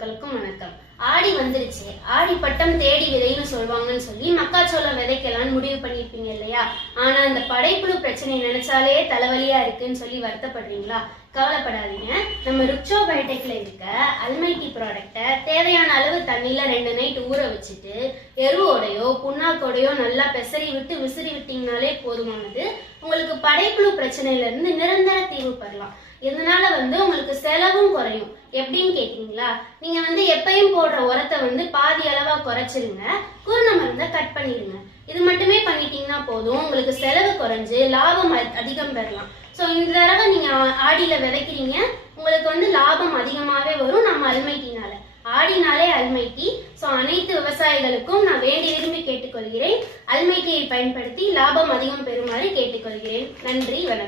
மக்களுக்கும் வணக்கம். ஆடி வந்துருச்சு. ஆடி பட்டம் தேடி விதைன்னு சொல்லுவாங்கன்னு சொல்லி மக்காச்சோளம் விதைக்கலாம்னு முடிவு பண்ணிருப்பீங்க இல்லையா? ஆனா அந்த படைப்புழு பிரச்சனை நினைச்சாலே தலைவலியா இருக்குன்னு சொல்லி வருத்தப்படுறீங்களா? கவலைப்படாதீங்க. நம்ம ருக்ஷோ பயோடெக்ல இருக்க அல்மைட்டி ப்ராடக்டை தேவையான அளவு தண்ணியில 2 நைட் ஊற வச்சுட்டு எருவோடையோ புண்ணாக்கோடையோ நல்லா பெசரி விட்டு விசிறி விட்டீங்கனாலே போதுமானது. உங்களுக்கு படைப்புழு பிரச்சனையில இருந்து நிரந்தர தீர்வு பெறலாம். இதனால உங்களுக்கு செலவும் குறையும். எப்படின்னு கேக்குறீங்களா? நீங்க எப்பயும் போடுற உரத்தை பாதி அளவா குறைச்சிருங்க. குருணை மருந்தை கட் பண்ணிடுங்க. இது மட்டுமே பண்ணிட்டீங்கன்னா போதும். உங்களுக்கு செலவு குறைஞ்சு லாபம் அதிகம் பெறலாம். சோ இந்த தடவை நீங்க ஆடியில விதைக்கிறீங்க, உங்களுக்கு லாபம் அதிகமாவே வரும். நம்ம அல்மைட்டினால ஆடினாலே அல்மைட்டி. சோ அனைத்து விவசாயிகளுக்கும் நான் வேண்டி விரும்பி கேட்டுக்கொள்கிறேன். அல்மைட்டியை பயன்படுத்தி லாபம் அதிகம் பெறுமாறு கேட்டுக்கொள்கிறேன். நன்றி, வணக்கம்.